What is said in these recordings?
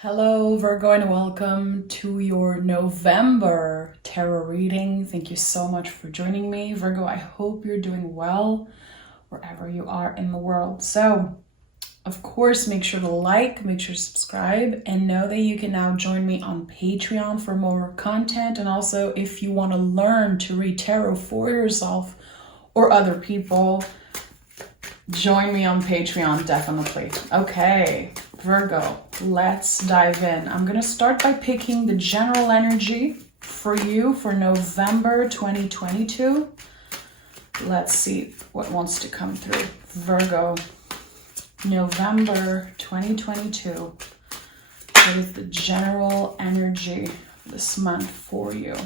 Hello, Virgo, and welcome to your November tarot reading. Thank you so much for joining me. Virgo, I hope you're doing well wherever you are in the world. So, of course, make sure to like, make sure to subscribe, and know that you can now join me on Patreon for more content. And also, if you want to learn to read tarot for yourself or other people, join me on Patreon, definitely. Okay, Virgo, let's dive in. I'm going to start by picking the general energy for you for November 2022. Let's see what wants to come through. Virgo, November 2022. What is the general energy this month for you?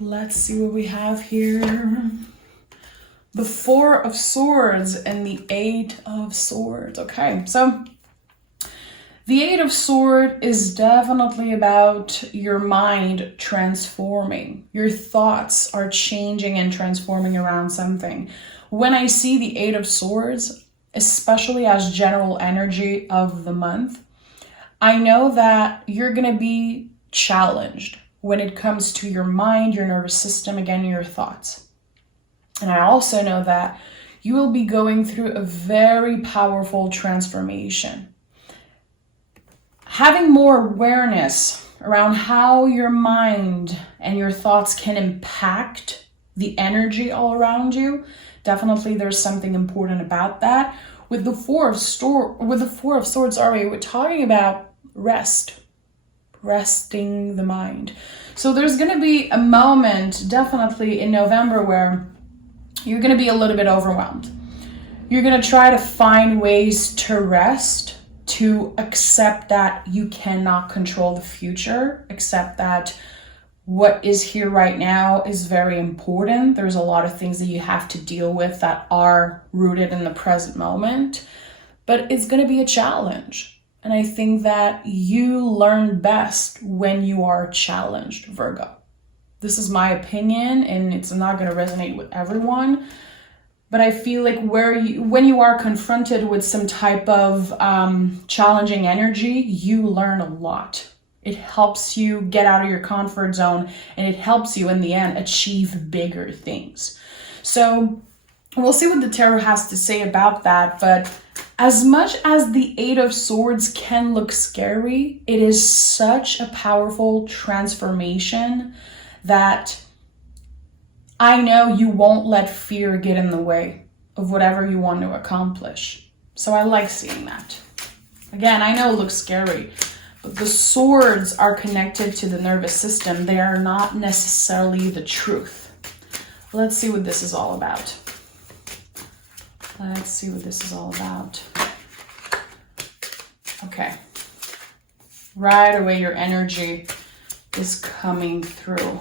Let's see what we have here. The Four of Swords and the Eight of Swords. Okay, so the Eight of Swords is definitely about your mind transforming. Your thoughts are changing and transforming around something. When I see the Eight of Swords, especially as general energy of the month, I know that you're going to be challenged when it comes to your mind, your nervous system, again, your thoughts. And I also know that you will be going through a very powerful transformation. Having more awareness around how your mind and your thoughts can impact the energy all around you, definitely there's something important about that. With the Four of Swords, we're talking about resting the mind. So there's going to be a moment definitely in November where you're going to be a little bit overwhelmed. You're going to try to find ways to rest, to accept that you cannot control the future, accept that what is here right now is very important. There's a lot of things that you have to deal with that are rooted in the present moment, but it's going to be a challenge. And I think that you learn best when you are challenged, Virgo. This is my opinion, and it's not going to resonate with everyone. But I feel like when you are confronted with some type of challenging energy, you learn a lot. It helps you get out of your comfort zone, and it helps you in the end achieve bigger things. So we'll see what the tarot has to say about that. But as much as the Eight of Swords can look scary, it is such a powerful transformation that I know you won't let fear get in the way of whatever you want to accomplish. So I like seeing that. Again, I know it looks scary, but the swords are connected to the nervous system. They are not necessarily the truth. Let's see what this is all about. Let's see what this is all about. Okay. Right away, your energy is coming through.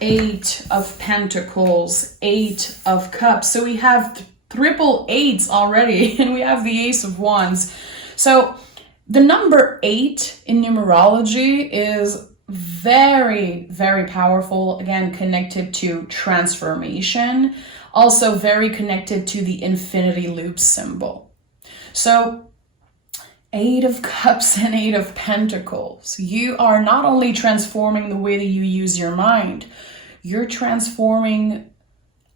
Eight of Pentacles, Eight of Cups. So we have triple eights already, and we have the Ace of Wands. So the number 8 in numerology is very, very powerful. Again, connected to transformation. Also very connected to the infinity loop symbol. So 8 of Cups and 8 of Pentacles. You are not only transforming the way that you use your mind, you're transforming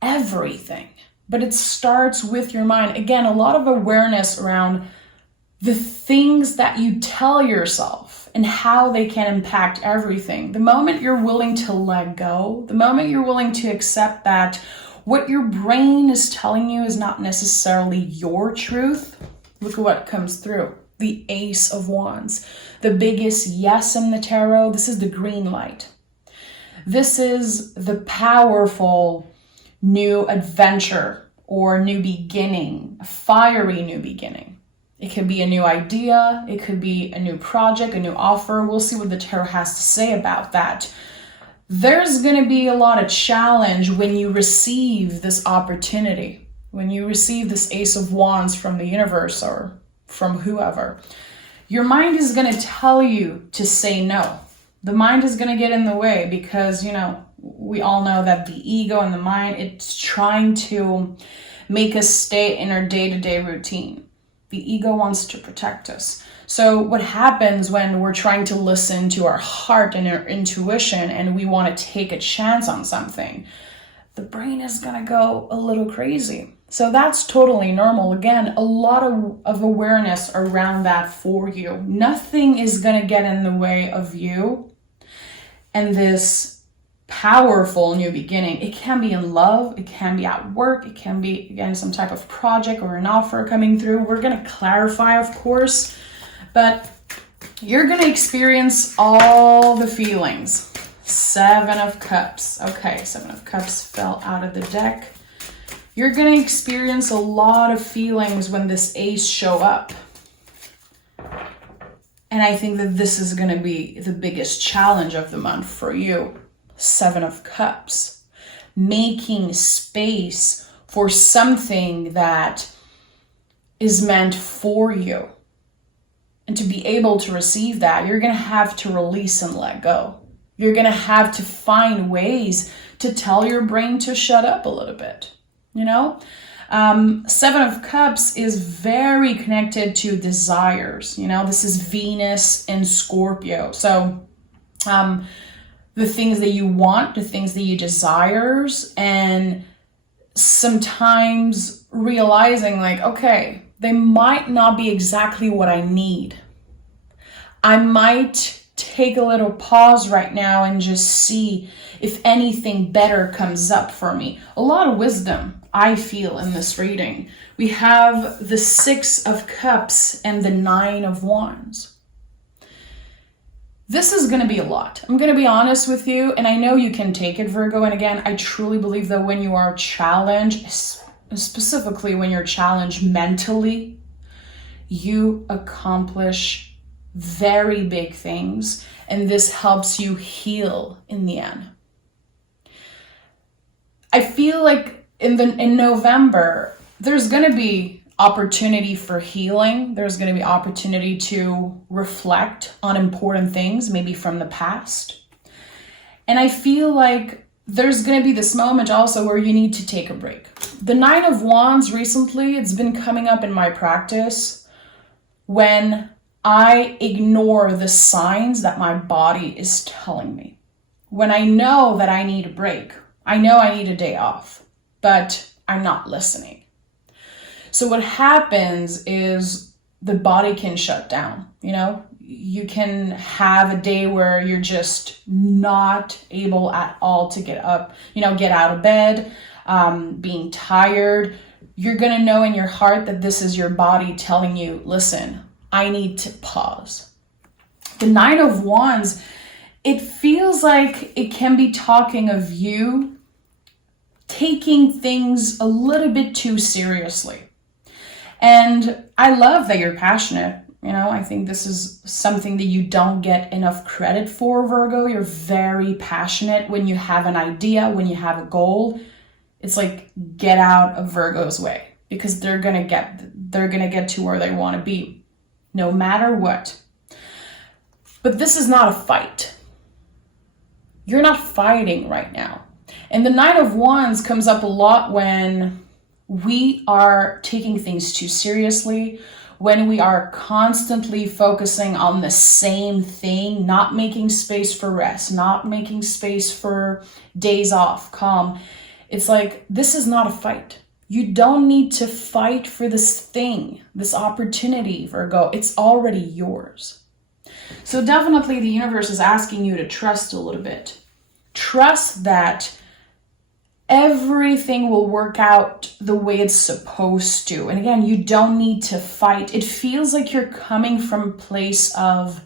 everything. But it starts with your mind. Again, a lot of awareness around the things that you tell yourself and how they can impact everything. The moment you're willing to let go, the moment you're willing to accept that what your brain is telling you is not necessarily your truth, look at what comes through. The Ace of Wands. The biggest yes in the tarot. This is the green light. This is the powerful new adventure or new beginning, a fiery new beginning. It could be a new idea. It could be a new project, a new offer. We'll see what the tarot has to say about that. There's going to be a lot of challenge when you receive this opportunity, when you receive this Ace of Wands from the universe or from whoever. Your mind is going to tell you to say no. The mind is going to get in the way because, we all know that the ego and the mind, it's trying to make us stay in our day-to-day routine. The ego wants to protect us. So what happens when we're trying to listen to our heart and our intuition and we want to take a chance on something? The brain is going to go a little crazy. So that's totally normal. Again, a lot of awareness around that for you. Nothing is going to get in the way of you and this powerful new beginning. It can be in love, it can be at work, it can be, again, some type of project or an offer coming through. We're going to clarify, of course, but you're going to experience all the feelings. 7 of Cups. Okay, 7 of Cups fell out of the deck. You're going to experience a lot of feelings when this ace show up. And I think that this is going to be the biggest challenge of the month for you. 7 of Cups. Making space for something that is meant for you. And to be able to receive that, you're going to have to release and let go. You're going to have to find ways to tell your brain to shut up a little bit, you know? 7 of Cups is very connected to desires. You know, this is Venus in Scorpio. So the things that you want, the things that you desires, and sometimes realizing like, okay, they might not be exactly what I need. I might take a little pause right now and just see if anything better comes up for me. A lot of wisdom I feel in this reading. We have the 6 of Cups and the 9 of Wands. This is going to be a lot. I'm going to be honest with you, and I know you can take it, Virgo. And again, I truly believe that when you are challenged, specifically when you're challenged mentally, you accomplish very big things, and this helps you heal in the end. I feel like in November, there's going to be opportunity for healing. There's going to be opportunity to reflect on important things, maybe from the past. And I feel like there's going to be this moment also where you need to take a break. The 9 of Wands recently, it's been coming up in my practice when I ignore the signs that my body is telling me. When I know that I need a break, I know I need a day off, but I'm not listening. So what happens is the body can shut down, you know? You can have a day where you're just not able at all to get up, you know, get out of bed, being tired. You're going to know in your heart that this is your body telling you, listen, I need to pause. The 9 of Wands, it feels like it can be talking of you taking things a little bit too seriously. And I love that you're passionate. You know, I think this is something that you don't get enough credit for, Virgo. You're very passionate when you have an idea, when you have a goal. It's like, get out of Virgo's way, because they're gonna get to where they want to be, no matter what. But this is not a fight. You're not fighting right now. And the 9 of Wands comes up a lot when we are taking things too seriously, when we are constantly focusing on the same thing, not making space for rest, not making space for days off, calm. It's like, this is not a fight. You don't need to fight for this thing, this opportunity, Virgo. It's already yours. So definitely the universe is asking you to trust a little bit. Trust that everything will work out the way it's supposed to. And again, you don't need to fight. It feels like you're coming from a place of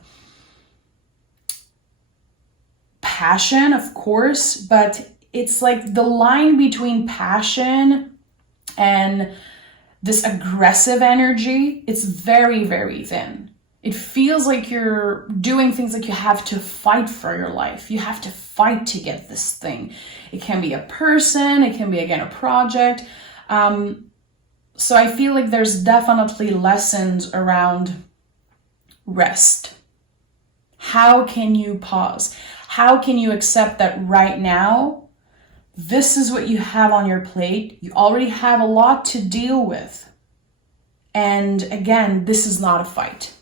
passion, of course, but it's like the line between passion and this aggressive energy, it's very, very thin. It feels like you're doing things like you have to fight for your life. You have to fight to get this thing. It can be a person, it can be, again, a project. So I feel like there's definitely lessons around rest. How can you pause? How can you accept that right now This is what you have on your plate. You already have a lot to deal with. And again, this is not a fight.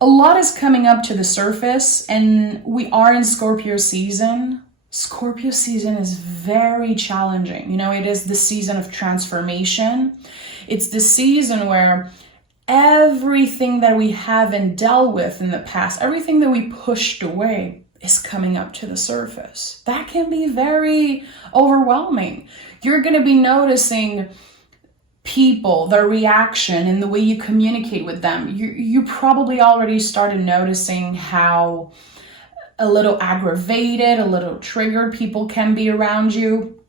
A lot is coming up to the surface, and we are in Scorpio season. Scorpio season is very challenging. You know, it is the season of transformation. It's the season where everything that we haven't dealt with in the past, everything that we pushed away, is coming up to the surface. That can be very overwhelming. You're going to be noticing people, their reaction, and the way you communicate with them. You probably already started noticing how a little aggravated, a little triggered people can be around you.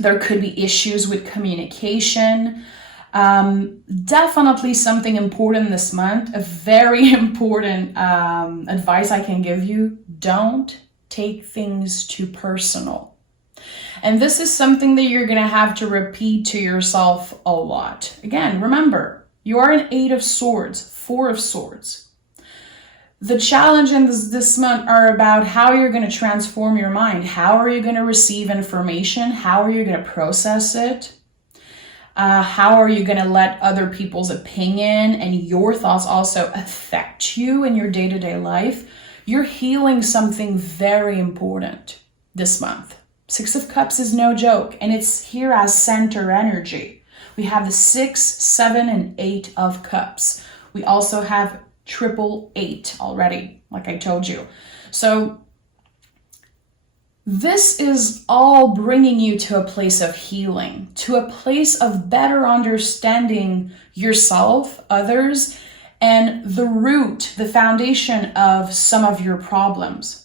There could be issues with communication. Definitely something important this month, a very important advice I can give you: don't take things too personal. And this is something that you're going to have to repeat to yourself a lot. Again, remember, you are an 8 of Swords, 4 of Swords. The challenges this month are about how you're going to transform your mind. How are you going to receive information? How are you going to process it? How are you going to let other people's opinion and your thoughts also affect you in your day-to-day life? You're healing something very important this month. 6 of Cups is no joke, and it's here as center energy. We have the 6, 7, and 8 of Cups. We also have triple 8 already, like I told you. So this is all bringing you to a place of healing, to a place of better understanding yourself, others, and the root, the foundation of some of your problems.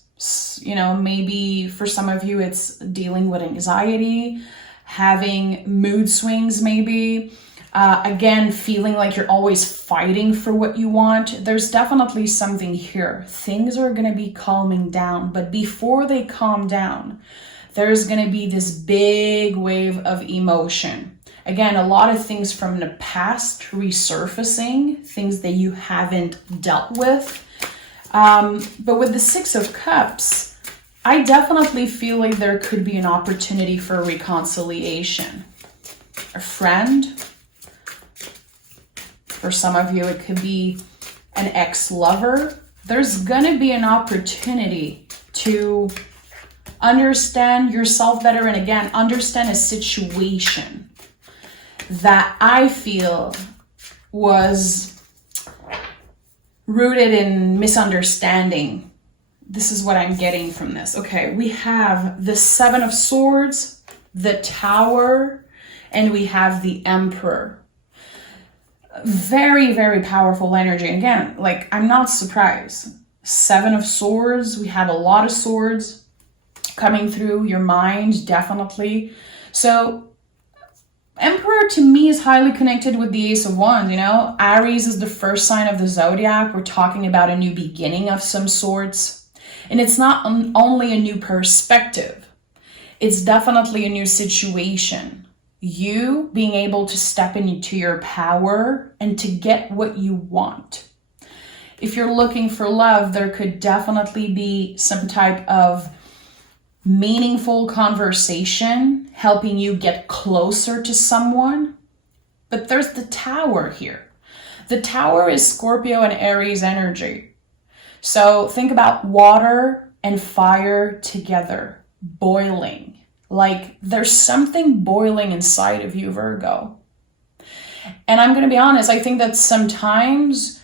You know, maybe for some of you, it's dealing with anxiety, having mood swings, maybe. Again, feeling like you're always fighting for what you want. There's definitely something here. Things are going to be calming down, but before they calm down, there's going to be this big wave of emotion. Again, a lot of things from the past resurfacing, things that you haven't dealt with. But with the 6 of Cups, I definitely feel like there could be an opportunity for reconciliation. A friend. For some of you, it could be an ex-lover. There's going to be an opportunity to understand yourself better, and again, understand a situation that I feel was rooted in misunderstanding. This is what I'm getting from this. Okay, we have the 7 of Swords, the Tower, and we have the Emperor. Very, very powerful energy. Again, like, I'm not surprised. 7 of Swords, we have a lot of swords coming through your mind, definitely. So Emperor to me is highly connected with the Ace of Wands, you know. Aries is the first sign of the zodiac. We're talking about a new beginning of some sorts. And it's not only a new perspective. It's definitely a new situation. You being able to step into your power and to get what you want. If you're looking for love, there could definitely be some type of meaningful conversation helping you get closer to someone. But there's the Tower here. The Tower is Scorpio and Aries energy. So think about water and fire together, boiling. Like, there's something boiling inside of you, Virgo. And I'm going to be honest, I think that sometimes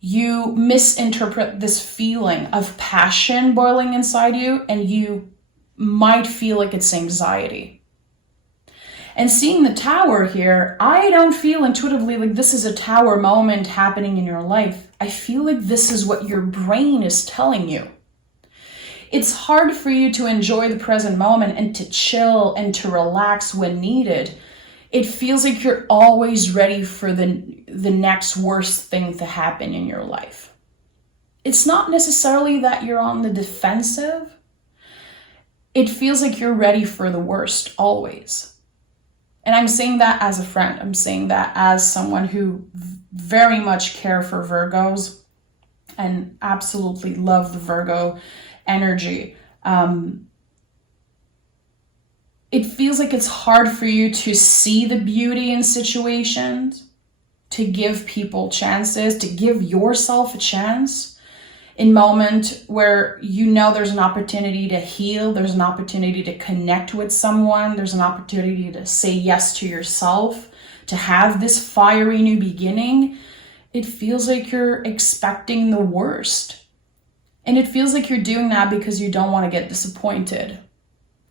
you misinterpret this feeling of passion boiling inside you, and you might feel like it's anxiety. And seeing the Tower here, I don't feel intuitively like this is a Tower moment happening in your life. I feel like this is what your brain is telling you. It's hard for you to enjoy the present moment and to chill and to relax when needed. It feels like you're always ready for the next worst thing to happen in your life. It's not necessarily that you're on the defensive. It feels like you're ready for the worst always. And I'm saying that as a friend. I'm saying that as someone who very much care for Virgos and absolutely love the Virgo energy. it feels like it's hard for you to see the beauty in situations, to give people chances, to give yourself a chance in moment where you know there's an opportunity to heal, there's an opportunity to connect with someone, there's an opportunity to say yes to yourself, to have this fiery new beginning. It feels like you're expecting the worst. And it feels like you're doing that because you don't want to get disappointed.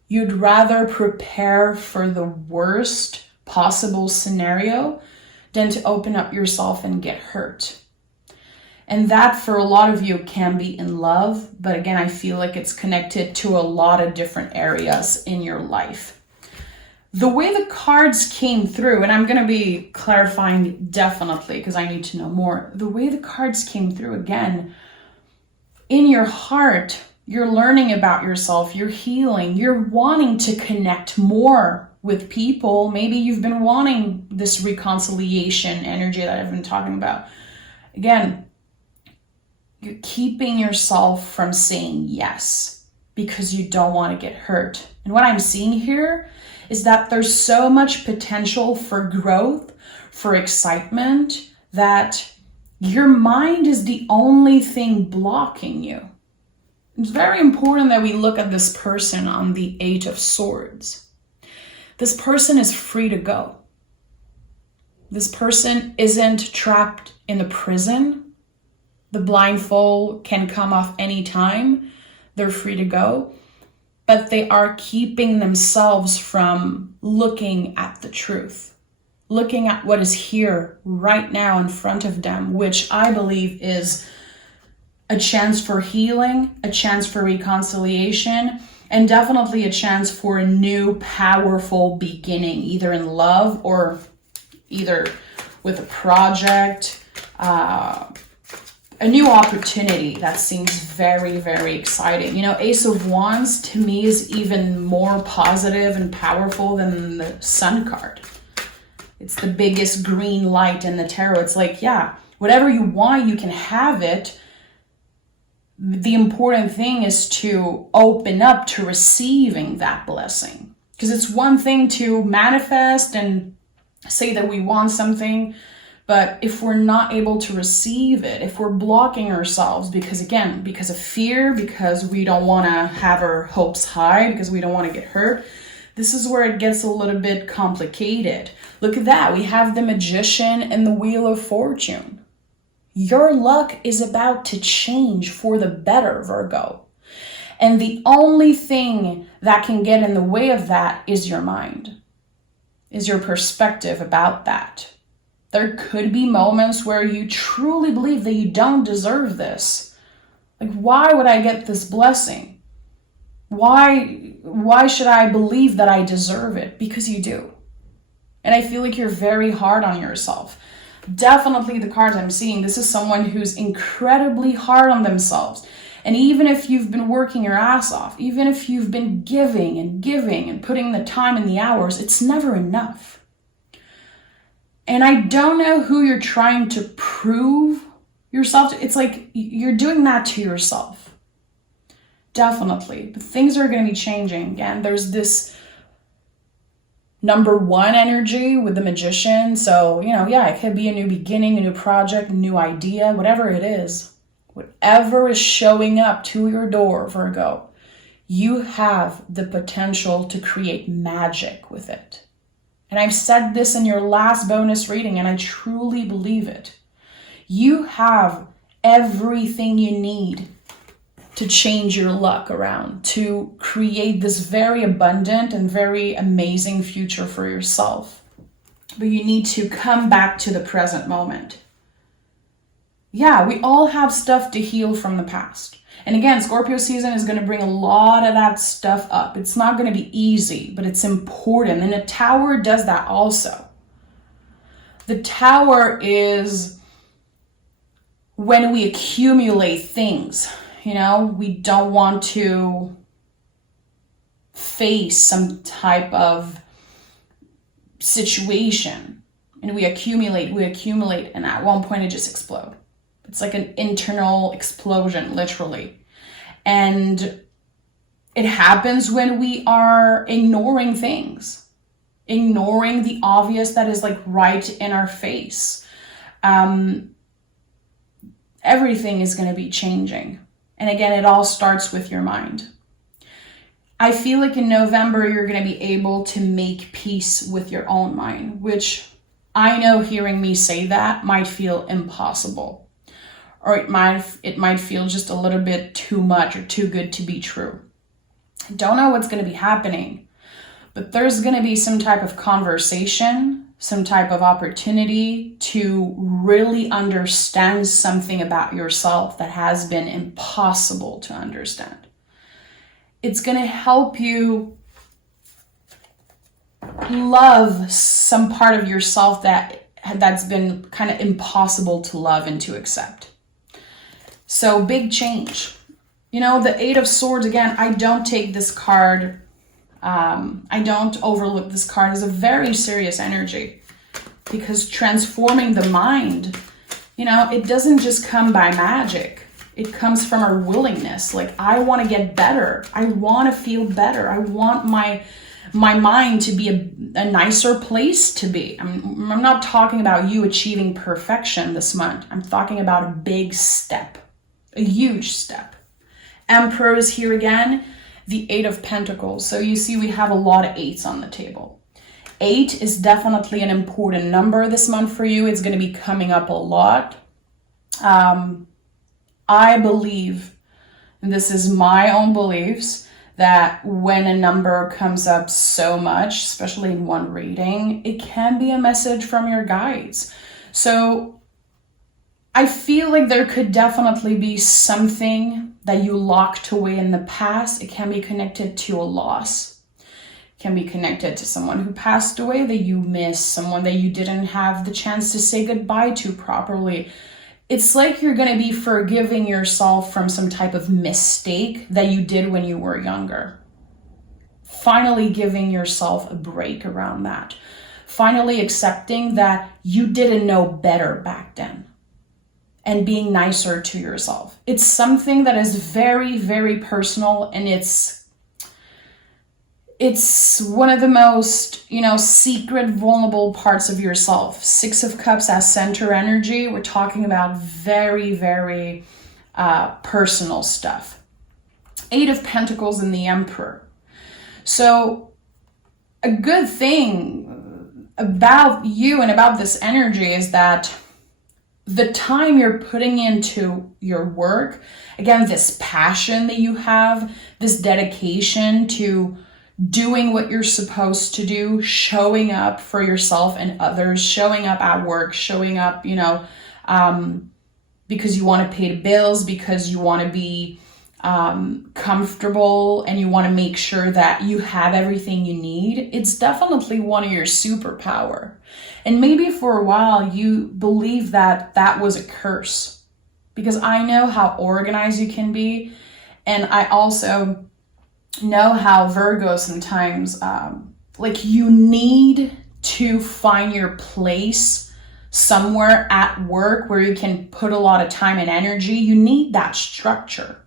You'd rather prepare for the worst possible scenario than to open up yourself and get hurt. And that for a lot of you can be in love, but again, I feel like it's connected to a lot of different areas in your life. The way the cards came through, and I'm going to be clarifying definitely because I need to know more. The way the cards came through, again, in your heart, you're learning about yourself, you're healing, you're wanting to connect more with people. Maybe you've been wanting this reconciliation energy that I've been talking about. Again, you're keeping yourself from saying yes because you don't want to get hurt. And what I'm seeing here is that there's so much potential for growth, for excitement, that your mind is the only thing blocking you. It's very important that we look at this person on the Eight of Swords. This person is free to go. This person isn't trapped in a prison. The blindfold can come off anytime. They're free to go. But they are keeping themselves from looking at the truth, looking at what is here right now in front of them, which I believe is a chance for healing, a chance for reconciliation, and definitely a chance for a new powerful beginning, either in love or either with a project, a new opportunity that seems very, very exciting. You know, Ace of Wands to me is even more positive and powerful than the Sun card. It's the biggest green light in the tarot. It's like, yeah, whatever you want, you can have it. The important thing is to open up to receiving that blessing. Because it's one thing to manifest and say that we want something, but if we're not able to receive it, if we're blocking ourselves because of fear, because we don't want to have our hopes high, because we don't want to get hurt, this is where it gets a little bit complicated. Look at that. We have the Magician and the Wheel of Fortune. Your luck is about to change for the better, Virgo. And the only thing that can get in the way of that is your mind, is your perspective about that. There could be moments where you truly believe that you don't deserve this. Like, why would I get this blessing? Why should I believe that I deserve it? Because you do. And I feel like you're very hard on yourself. Definitely the cards I'm seeing, this is someone who's incredibly hard on themselves. And even if you've been working your ass off, even if you've been giving and putting the time and the hours, it's never enough. And I don't know who you're trying to prove yourself to. It's like you're doing that to yourself. Definitely. But things are going to be changing. Again, there's this number one energy with the Magician. So, it could be a new beginning, a new project, a new idea, whatever it is. Whatever is showing up to your door, Virgo, you have the potential to create magic with it. And I've said this in your last bonus reading, and I truly believe it. You have everything you need to change your luck around, to create this very abundant and very amazing future for yourself. But you need to come back to the present moment. Yeah, we all have stuff to heal from the past. And again, Scorpio season is going to bring a lot of that stuff up. It's not going to be easy, but it's important. And the Tower does that also. The Tower is when we accumulate things. We don't want to face some type of situation. And we accumulate, and at one point it just explodes. It's like an internal explosion, literally. And It happens when we are ignoring things, ignoring the obvious that is like right in our face. Everything is going to be changing. And again, it all starts with your mind. I feel like in November, you're going to be able to make peace with your own mind, which I know hearing me say that might feel impossible, or it might feel just a little bit too much or too good to be true. I don't know what's going to be happening, but there's going to be some type of conversation, some type of opportunity to really understand something about yourself that has been impossible to understand. It's going to help you love some part of yourself that's been kind of impossible to love and to accept. So big change. You know, the Eight of Swords, again, I don't take this card. I don't overlook this card as a very serious energy, because transforming the mind, you know, it doesn't just come by magic. It comes from our willingness. Like, I want to get better. I want to feel better. I want my mind to be a nicer place to be. I'm not talking about you achieving perfection this month. I'm talking about a big step, a huge step. Emperor is here again, the Eight of Pentacles. So you see we have a lot of eights on the table. 8 is definitely an important number this month for you. It's going to be coming up a lot. I believe, and this is my own beliefs, that when a number comes up so much, especially in one reading, it can be a message from your guides. So I feel like there could definitely be something that you locked away in the past. It can be connected to a loss. It can be connected to someone who passed away that you miss, someone that you didn't have the chance to say goodbye to properly. It's like you're going to be forgiving yourself from some type of mistake that you did when you were younger. Finally giving yourself a break around that. Finally accepting that you didn't know better back then. And being nicer to yourself. It's something that is very, very personal, and it's one of the most, secret, vulnerable parts of yourself. 6 of Cups as center energy. We're talking about very, very personal stuff. 8 of Pentacles and the Emperor. So a good thing about you and about this energy is that the time you're putting into your work, again, this passion that you have, this dedication to doing what you're supposed to do, showing up for yourself and others, showing up at work, showing up, because you want to pay the bills, because you want to be comfortable, and you want to make sure that you have everything you need. It's definitely one of your superpower. And maybe for a while you believe that that was a curse, because I know how organized you can be. And I also know how Virgo sometimes, you need to find your place somewhere at work where you can put a lot of time and energy. You need that structure.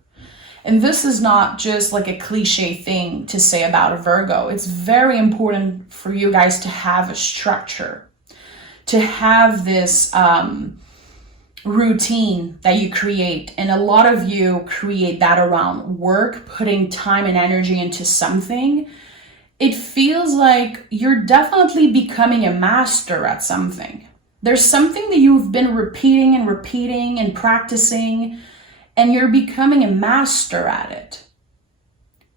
And this is not just like a cliche thing to say about a Virgo. It's very important for you guys to have a structure, to have this routine that you create. And a lot of you create that around work, putting time and energy into something. It feels like you're definitely becoming a master at something. There's something that you've been repeating and practicing, and you're becoming a master at it.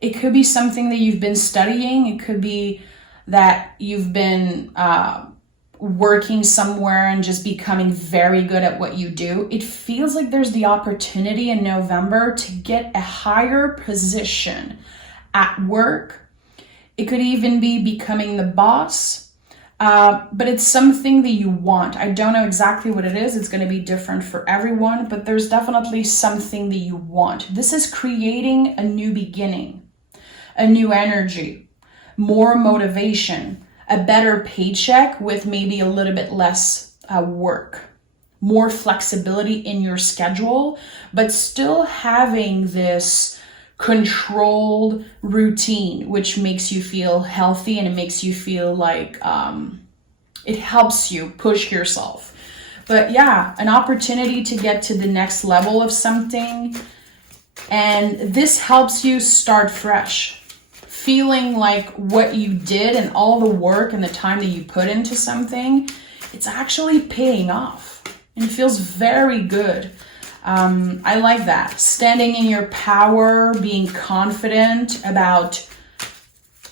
It could be something that you've been studying. It could be that you've been working somewhere and just becoming very good at what you do. It feels like there's the opportunity in November to get a higher position at work. It could even be becoming the boss, but it's something that you want. I don't know exactly what it is. It's going to be different for everyone, but there's definitely something that you want. This is creating a new beginning, a new energy, more motivation, a better paycheck with maybe a little bit less work, more flexibility in your schedule, but still having this controlled routine, which makes you feel healthy, and it makes you feel like it helps you push yourself. But yeah, an opportunity to get to the next level of something. And this helps you start fresh, feeling like what you did and all the work and the time that you put into something, it's actually paying off. And it feels very good. I like that. Standing in your power, being confident about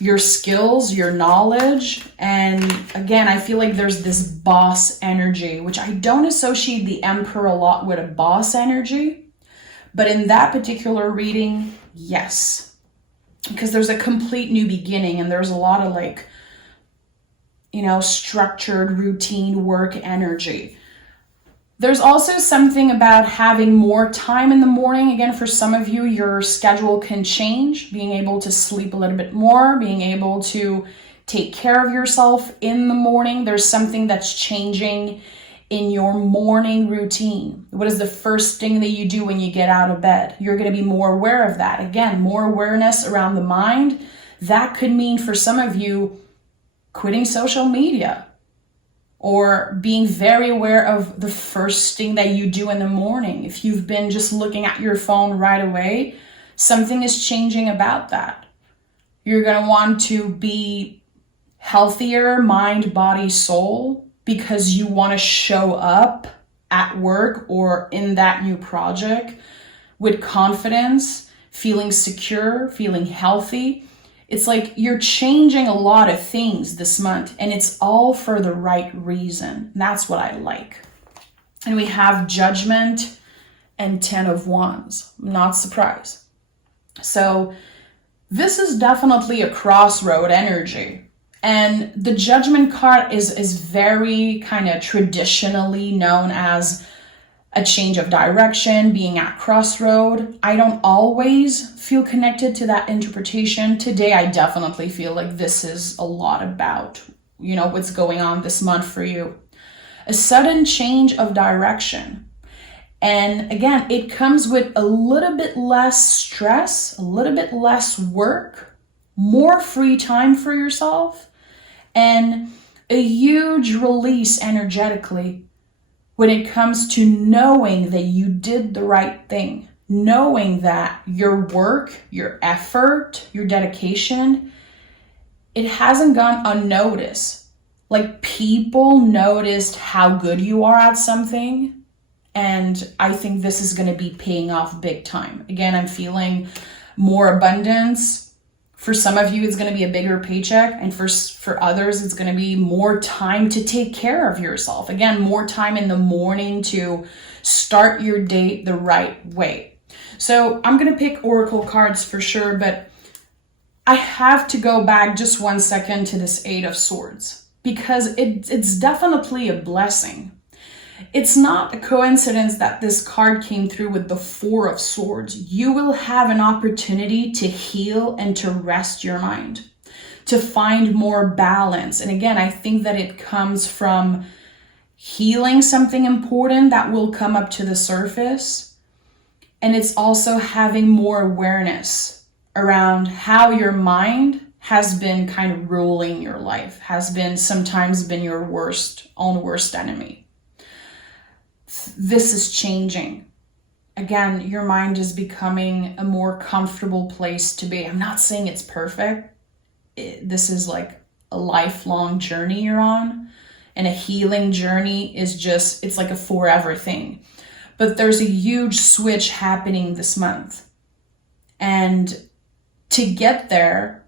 your skills, your knowledge. And again, I feel like there's this boss energy, which I don't associate the Emperor a lot with a boss energy. But in that particular reading, yes. Because there's a complete new beginning, and there's a lot of like, you know, structured routine work energy. There's also something about having more time in the morning. Again, for some of you, your schedule can change, being able to sleep a little bit more, being able to take care of yourself in the morning. There's something that's changing in your morning routine. What is the first thing that you do when you get out of bed? You're going to be more aware of that. Again, more awareness around the mind. That could mean for some of you quitting social media, or being very aware of the first thing that you do in the morning. If you've been just looking at your phone right away, something is changing about that. You're going to want to be healthier, mind, body, soul, because you want to show up at work or in that new project with confidence, feeling secure, feeling healthy. It's like you're changing a lot of things this month, and it's all for the right reason. That's what I like. And we have Judgment and 10 of Wands. I'm not surprised. So this is definitely a crossroad energy. And the Judgment card is very kind of traditionally known as a change of direction, being at crossroad. I don't always feel connected to that interpretation. Today, I definitely feel like this is a lot about, you know, what's going on this month for you. A sudden change of direction. And again, it comes with a little bit less stress, a little bit less work, more free time for yourself, and a huge release energetically when it comes to knowing that you did the right thing, knowing that your work, your effort, your dedication, it hasn't gone unnoticed. Like, people noticed how good you are at something, and I think this is going to be paying off big time. Again, I'm feeling more abundance. For some of you, it's going to be a bigger paycheck, and for others, it's going to be more time to take care of yourself. Again, more time in the morning to start your day the right way. So I'm going to pick Oracle cards for sure, but I have to go back just 1 second to this 8 of Swords, because it's definitely a blessing. It's not a coincidence that this card came through with the 4 of Swords. You will have an opportunity to heal and to rest your mind, to find more balance. And again, I think that it comes from healing something important that will come up to the surface. And it's also having more awareness around how your mind has been kind of ruling your life, has been sometimes been your worst enemy. This is changing. Again, your mind is becoming a more comfortable place to be. I'm not saying it's perfect. This is like a lifelong journey you're on, and a healing journey is just, it's like a forever thing. But there's a huge switch happening this month. And to get there,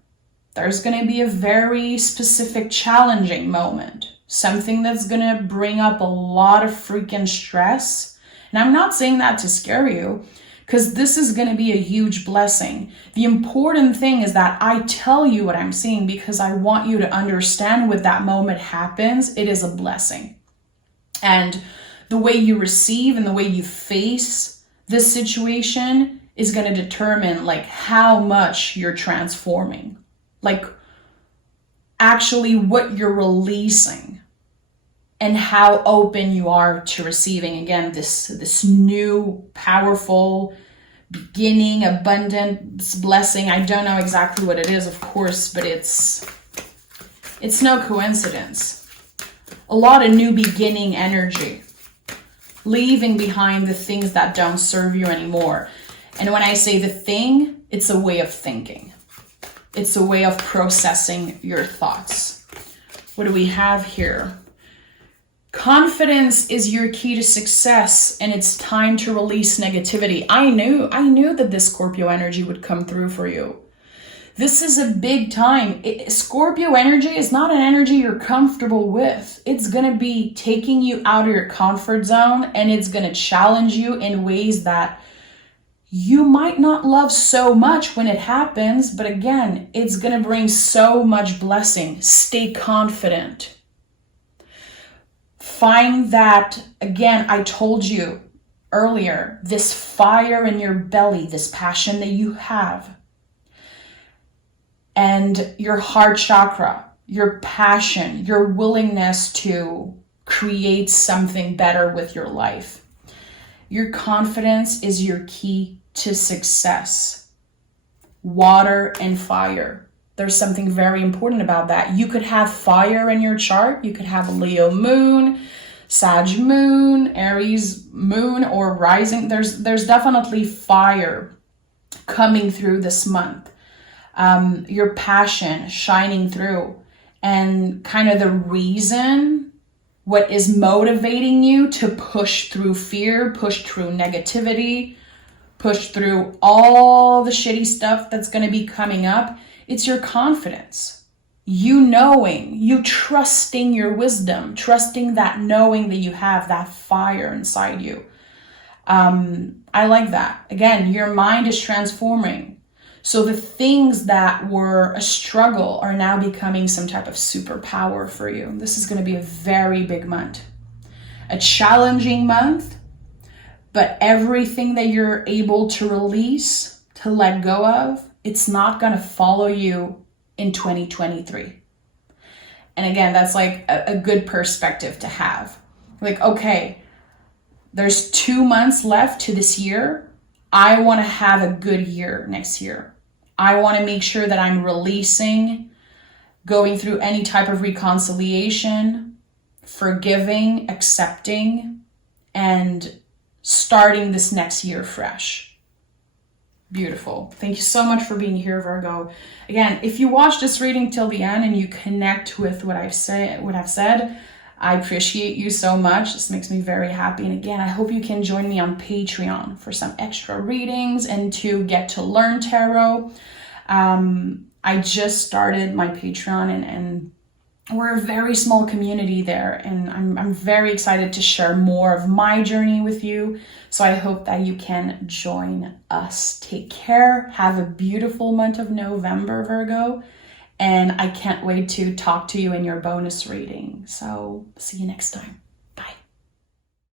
there's going to be a very specific challenging moment. Something that's going to bring up a lot of freaking stress. And I'm not saying that to scare you, because this is going to be a huge blessing. The important thing is that I tell you what I'm seeing, because I want you to understand when that moment happens, it is a blessing. And the way you receive and the way you face this situation is going to determine like how much you're transforming, like actually what you're releasing, and how open you are to receiving, again, this new, powerful, beginning, abundance, blessing. I don't know exactly what it is, of course, but it's no coincidence. A lot of new beginning energy. Leaving behind the things that don't serve you anymore. And when I say the thing, it's a way of thinking. It's a way of processing your thoughts. What do we have here? Confidence is your key to success, and it's time to release negativity. I knew that this Scorpio energy would come through for you. This is a big time. Scorpio energy is not an energy you're comfortable with. It's going to be taking you out of your comfort zone, and it's going to challenge you in ways that you might not love so much when it happens. But again, it's going to bring so much blessing. Stay confident. Find that, again, I told you earlier, this fire in your belly, this passion that you have, and your heart chakra, your passion, your willingness to create something better with your life. Your confidence is your key to success. Water and fire. There's something very important about that. You could have fire in your chart. You could have Leo moon, Sag moon, Aries moon, or rising. There's definitely fire coming through this month. Your passion shining through, and kind of the reason, what is motivating you to push through fear, push through negativity, push through all the shitty stuff that's going to be coming up. It's your confidence. You knowing, you trusting your wisdom, trusting that knowing that you have that fire inside you. I like that. Again, your mind is transforming. So the things that were a struggle are now becoming some type of superpower for you. This is going to be a very big month. A challenging month, but everything that you're able to release, to let go of, it's not going to follow you in 2023. And again, that's like a good perspective to have. Like, okay, there's 2 months left to this year. I want to have a good year next year. I want to make sure that I'm releasing, going through any type of reconciliation, forgiving, accepting, and starting this next year fresh. Beautiful. Thank you so much for being here, Virgo. Again, if you watch this reading till the end and you connect with what I've said, I appreciate you so much. This makes me very happy. And again, I hope you can join me on Patreon for some extra readings and to get to learn tarot. I just started my Patreon and we're a very small community there. And I'm very excited to share more of my journey with you. So I hope that you can join us. Take care. Have a beautiful month of November, Virgo. And I can't wait to talk to you in your bonus reading. So see you next time.